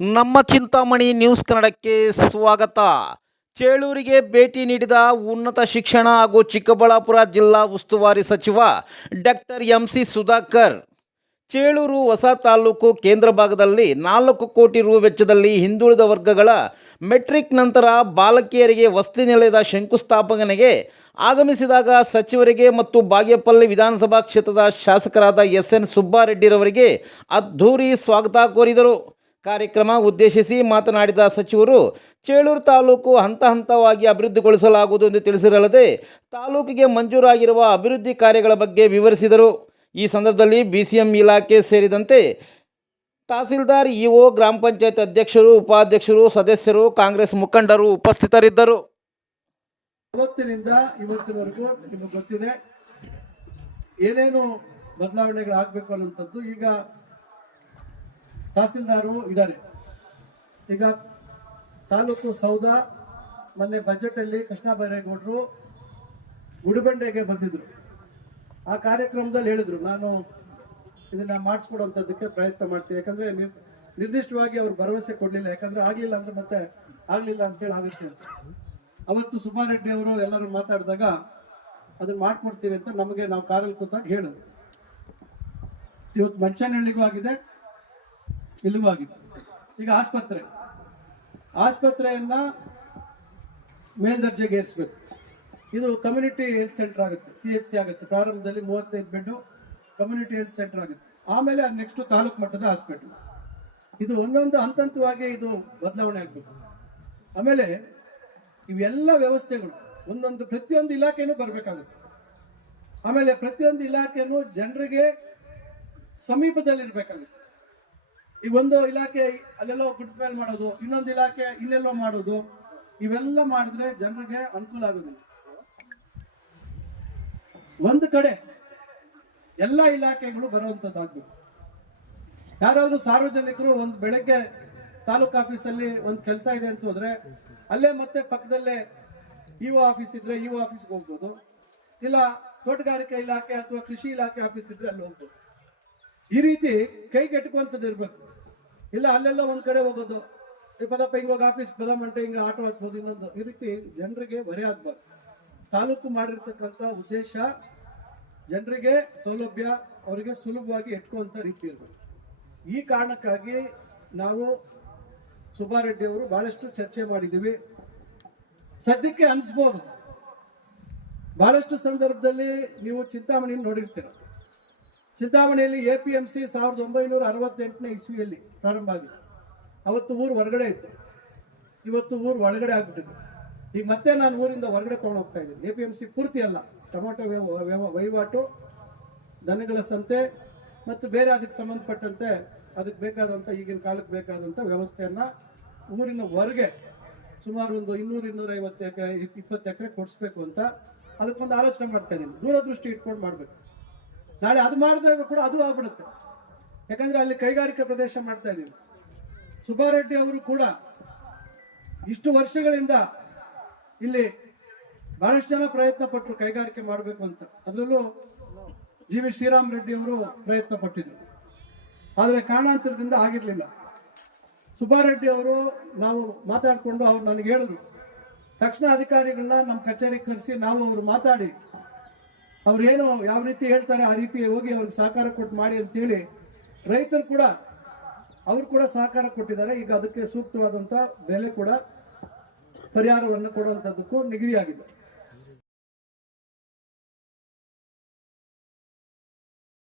ನಮ್ಮ ಚಿಂತಾಮಣಿ ನ್ಯೂಸ್ ಕನ್ನಡಕ್ಕೆ ಸ್ವಾಗತ. ಚೇಳೂರಿಗೆ ಭೇಟಿ ನೀಡಿದ ಉನ್ನತ ಶಿಕ್ಷಣ ಹಾಗೂ ಚಿಕ್ಕಬಳ್ಳಾಪುರ ಜಿಲ್ಲಾ ಉಸ್ತುವಾರಿ ಸಚಿವ doctor M C Sudhakar. Chelur ಹೊಸ ತಾಲೂಕು ಕೇಂದ್ರ ಭಾಗದಲ್ಲಿ ನಾಲ್ಕು ಕೋಟಿ ರು ವೆಚ್ಚದಲ್ಲಿ ಹಿಂದುಳಿದ ವರ್ಗಗಳ ಮೆಟ್ರಿಕ್ ನಂತರ ಬಾಲಕಿಯರಿಗೆ ವಸತಿ ನಿಲಯದ ಶಂಕುಸ್ಥಾಪನೆಗೆ ಆಗಮಿಸಿದಾಗ ಸಚಿವರಿಗೆ ಮತ್ತು ಬಾಗೇಪಲ್ಲಿ ವಿಧಾನಸಭಾ ಕ್ಷೇತ್ರದ ಶಾಸಕರಾದ ಎಸ್ ಎನ್ ಸುಬ್ಬಾರೆಡ್ಡಿರವರಿಗೆ ಅದ್ಧೂರಿ ಸ್ವಾಗತ ಕೋರಿದರು. ಕಾರ್ಯಕ್ರಮ ಉದ್ದೇಶಿಸಿ ಮಾತನಾಡಿದ ಸಚಿವರು, ಚೇಳೂರು ತಾಲೂಕು ಹಂತ ಹಂತವಾಗಿ ಅಭಿವೃದ್ಧಿಗೊಳಿಸಲಾಗುವುದು ಎಂದು ತಿಳಿಸಿರಲ್ಲದೆ ತಾಲೂಕಿಗೆ ಮಂಜೂರಾಗಿರುವ ಅಭಿವೃದ್ಧಿ ಕಾರ್ಯಗಳ ಬಗ್ಗೆ ವಿವರಿಸಿದರು. ಈ ಸಂದರ್ಭದಲ್ಲಿ ಬಿಸಿಎಂ ಇಲಾಖೆ ಸೇರಿದಂತೆ ತಹಸೀಲ್ದಾರ್, ಇಒ, ಗ್ರಾಮ ಪಂಚಾಯತ್ ಅಧ್ಯಕ್ಷರು, ಉಪಾಧ್ಯಕ್ಷರು, ಸದಸ್ಯರು, ಕಾಂಗ್ರೆಸ್ ಮುಖಂಡರು ಉಪಸ್ಥಿತರಿದ್ದರು. ಅವತ್ತಿನಿಂದ ಇವತ್ತಿನವರೆಗೂ ನಿಮಗೆ ಗೊತ್ತಿದೆ, ಏನೇನು ಬದಲಾವಣೆಗಳು ಆಗಬೇಕು ಅನ್ನೋಂಥದ್ದು ಈಗ ತಹಸೀಲ್ದಾರು ಇದ್ದಾರೆ. ಈಗ ತಾಲೂಕು ಸೌಧ, ಮೊನ್ನೆ ಬಜೆಟ್ ಅಲ್ಲಿ ಕೃಷ್ಣ ಬೈರೇಗೌಡರು ಗುಡಿಬಂಡೆಗೆ ಬಂದಿದ್ರು. ಆ ಕಾರ್ಯಕ್ರಮದಲ್ಲಿ ಹೇಳಿದ್ರು, ನಾನು ಇದನ್ನ ಮಾಡಿಸ್ಕೊಡುವಂಥದ್ದಕ್ಕೆ ಪ್ರಯತ್ನ ಮಾಡ್ತೀನಿ. ಯಾಕಂದ್ರೆ ನಿರ್- ನಿರ್ದಿಷ್ಟವಾಗಿ ಅವ್ರು ಭರವಸೆ ಕೊಡಲಿಲ್ಲ. ಯಾಕಂದ್ರೆ ಆಗ್ಲಿಲ್ಲ ಅಂದ್ರೆ ಮತ್ತೆ ಆಗ್ಲಿಲ್ಲ ಅಂತೇಳಿ ಆಗುತ್ತೆ. ಅವತ್ತು ಸುಬ್ಬಾರೆಡ್ಡಿ ಅವರು ಎಲ್ಲರೂ ಮಾತಾಡಿದಾಗ, ಅದನ್ನ ಮಾಡ್ಕೊಡ್ತೀವಿ ಅಂತ ನಮಗೆ ನಾವು ಕಾರಲ್ಲಿ ಕೂತಾಗ ಹೇಳೋದು ಇವತ್ತು ಮಂಚನಹಳ್ಳಿಗೂ ಆಗಿದೆ. ಆಗಿದೆ ಈಗ ಆಸ್ಪತ್ರೆ. ಆಸ್ಪತ್ರೆಯನ್ನ ಮೇಲ್ದರ್ಜೆಗೆ ಏರಿಸ್ಬೇಕು. ಇದು ಕಮ್ಯುನಿಟಿ ಹೆಲ್ತ್ ಸೆಂಟರ್ ಆಗುತ್ತೆ. ಸಿ ಎಚ್ ಸಿ ಆಗುತ್ತೆ. ಪ್ರಾರಂಭದಲ್ಲಿ ಮೂವತ್ತೈದು ಬೆಡ್ಡು ಕಮ್ಯುನಿಟಿ ಹೆಲ್ತ್ ಸೆಂಟರ್ ಆಗುತ್ತೆ. ಆಮೇಲೆ ನೆಕ್ಸ್ಟ್ ತಾಲೂಕು ಮಟ್ಟದ ಹಾಸ್ಪಿಟಲ್ ಇದು ಒಂದೊಂದು ಹಂತ ಹಂತವಾಗಿ ಇದು ಬದಲಾವಣೆ ಆಗಬೇಕು. ಆಮೇಲೆ ಇವೆಲ್ಲ ವ್ಯವಸ್ಥೆಗಳು, ಒಂದೊಂದು ಪ್ರತಿಯೊಂದು ಇಲಾಖೆನೂ ಬರಬೇಕಾಗುತ್ತೆ. ಆಮೇಲೆ ಪ್ರತಿಯೊಂದು ಇಲಾಖೆನೂ ಜನರಿಗೆ ಸಮೀಪದಲ್ಲಿರ್ಬೇಕಾಗುತ್ತೆ. ಈಗ ಒಂದು ಇಲಾಖೆ ಅಲ್ಲೆಲ್ಲೋ ಗುಡ್ ಫೇಲ್ ಮಾಡೋದು, ಇನ್ನೊಂದು ಇಲಾಖೆ ಇನ್ನೆಲ್ಲೋ ಮಾಡೋದು, ಇವೆಲ್ಲ ಮಾಡಿದ್ರೆ ಜನರಿಗೆ ಅನುಕೂಲ ಆಗೋದಿಲ್ಲ. ಒಂದು ಕಡೆ ಎಲ್ಲ ಇಲಾಖೆಗಳು ಬರುವಂತದ್ದಾಗ್ಬೇಕು. ಯಾರಾದ್ರೂ ಸಾರ್ವಜನಿಕರು ಒಂದು ಬೆಳಗ್ಗೆ ತಾಲೂಕು ಆಫೀಸಲ್ಲಿ ಒಂದು ಕೆಲಸ ಇದೆ ಅಂತ ಹೋದ್ರೆ, ಅಲ್ಲೇ ಮತ್ತೆ ಪಕ್ಕದಲ್ಲೇ ಇಒ ಆಫೀಸ್ ಇದ್ರೆ ಇಒ ಆಫೀಸ್ಗೆ ಹೋಗ್ಬೋದು. ಇಲ್ಲ ತೋಟಗಾರಿಕೆ ಇಲಾಖೆ ಅಥವಾ ಕೃಷಿ ಇಲಾಖೆ ಆಫೀಸ್ ಇದ್ರೆ ಅಲ್ಲಿ ಹೋಗ್ಬೋದು. ಈ ರೀತಿ ಕೈಗೆಟುಕುವಂಥದ್ದು ಇರ್ಬೇಕು. ಇಲ್ಲ, ಅಲ್ಲೆಲ್ಲ ಒಂದ್ ಕಡೆ ಹೋಗೋದು. ಈ ಪದಪ್ಪ ಹಿಂಗ್ ಹೋಗಿ ಆಫೀಸ್ ಪದಮಂಟೆ ಹಿಂಗ ಆಟೋ ಹತ್ಬೋದು, ಇನ್ನೊಂದು. ಈ ರೀತಿ ಜನರಿಗೆ ಹೊರೆ ಆಗ್ಬಾರ್ದು ತಾಲೂಕು ಮಾಡಿರ್ತಕ್ಕಂಥ ಉದ್ದೇಶ ಜನರಿಗೆ ಸೌಲಭ್ಯ ಅವರಿಗೆ ಸುಲಭವಾಗಿ ಎಟ್ಕುವಂತ ರೀತಿ ಇರಬೇಕು. ಈ ಕಾರಣಕ್ಕಾಗಿ ನಾವು ಸುಬ್ಬಾರೆಡ್ಡಿ ಅವರು ಬಹಳಷ್ಟು ಚರ್ಚೆ ಮಾಡಿದ್ದೀವಿ. ಸದ್ಯಕ್ಕೆ ಅನಿಸ್ಬೋದು. ಬಹಳಷ್ಟು ಸಂದರ್ಭದಲ್ಲಿ ನೀವು ಚಿಂತಾಮಣಿ ನೋಡಿರ್ತೀರ. ಚಿಂತಾಮಣಿಯಲ್ಲಿ ಎ ಪಿ ಎಂ ಸಿ ಸಾವಿರದ ಒಂಬೈನೂರ ಅರವತ್ತೆಂಟನೇ ಇಸ್ವಿಯಲ್ಲಿ ಪ್ರಾರಂಭ ಆಗಿದೆ ಅವತ್ತು ಊರು ಹೊರಗಡೆ ಇತ್ತು. ಇವತ್ತು ಊರು ಒಳಗಡೆ ಆಗ್ಬಿಟ್ಟಿದೆ. ಈಗ ಮತ್ತೆ ನಾನು ಊರಿಂದ ಹೊರಗಡೆ ತಗೊಂಡು ಹೋಗ್ತಾ ಇದ್ದೀನಿ. ಎ ಪಿ ಎಂ ಸಿ ಪೂರ್ತಿ ಅಲ್ಲ. ಟೊಮೊಟೊ ವಹಿವಾಟು, ದನಗಳ ಸಂತೆ ಮತ್ತು ಬೇರೆ ಅದಕ್ಕೆ ಸಂಬಂಧಪಟ್ಟಂತೆ ಅದಕ್ಕೆ ಬೇಕಾದಂಥ ಈಗಿನ ಕಾಲಕ್ಕೆ ಬೇಕಾದಂಥ ವ್ಯವಸ್ಥೆಯನ್ನು ಊರಿನ ಹೊರಗೆ ಸುಮಾರು ಒಂದು ಇನ್ನೂರು ಇನ್ನೂರೈವತ್ತು ಎಕರೆ, ಇಪ್ಪತ್ತು ಎಕರೆ ಕೊಡಿಸ್ಬೇಕು ಅಂತ ಅದಕ್ಕೊಂದು ಆಲೋಚನೆ ಮಾಡ್ತಾ ಇದ್ದೀನಿ. ದೂರದೃಷ್ಟಿ ಇಟ್ಕೊಂಡು ಮಾಡ್ಬೇಕು. ನಾಳೆ ಅದು ಮಾಡಿದಾಗ ಕೂಡ ಅದು ಆಗ್ಬಿಡುತ್ತೆ. ಯಾಕಂದ್ರೆ ಅಲ್ಲಿ ಕೈಗಾರಿಕಾ ಪ್ರದೇಶ ಮಾಡ್ತಾ ಇದೀವಿ ಸುಬ್ಬಾರೆಡ್ಡಿ ಅವರು ಕೂಡ ಇಷ್ಟು ವರ್ಷಗಳಿಂದ ಇಲ್ಲಿ ಬಹಳಷ್ಟು ಜನ ಪ್ರಯತ್ನ ಪಟ್ಟರು ಕೈಗಾರಿಕೆ ಮಾಡಬೇಕು ಅಂತ. ಅದರಲ್ಲೂ ಜಿ ವಿ ಶ್ರೀರಾಮ್ ರೆಡ್ಡಿ ಅವರು ಪ್ರಯತ್ನ ಪಟ್ಟಿದ್ರು ಆದರೆ ಕಾರಣಾಂತರದಿಂದ ಆಗಿರಲಿಲ್ಲ. ಸುಬ್ಬಾರೆಡ್ಡಿ ಅವರು ನಾವು ಮಾತಾಡಿಕೊಂಡು ಅವ್ರು ನನಗೆ ಹೇಳಿದ್ರು. ತಕ್ಷಣ ಅಧಿಕಾರಿಗಳನ್ನ ನಮ್ಮ ಕಚೇರಿಗೆ ಕರೆಸಿ ನಾವು ಅವರು ಮಾತಾಡಿ ಅವ್ರು ಏನು ಯಾವ ರೀತಿ ಹೇಳ್ತಾರೆ ಆ ರೀತಿ ಹೋಗಿ ಅವ್ರಿಗೆ ಸಹಕಾರ ಕೊಟ್ಟು ಮಾಡಿ ಅಂತ ಹೇಳಿ ರೈತರು ಕೂಡ, ಅವ್ರು ಕೂಡ ಸಹಕಾರ ಕೊಟ್ಟಿದ್ದಾರೆ. ಈಗ ಅದಕ್ಕೆ ಸೂಕ್ತವಾದಂತ ಬೆಲೆ ಕೂಡ ಪರಿಹಾರವನ್ನು ಕೊಡುವಂತದ್ದಕ್ಕೂ ನಿಗದಿಯಾಗಿದೆ.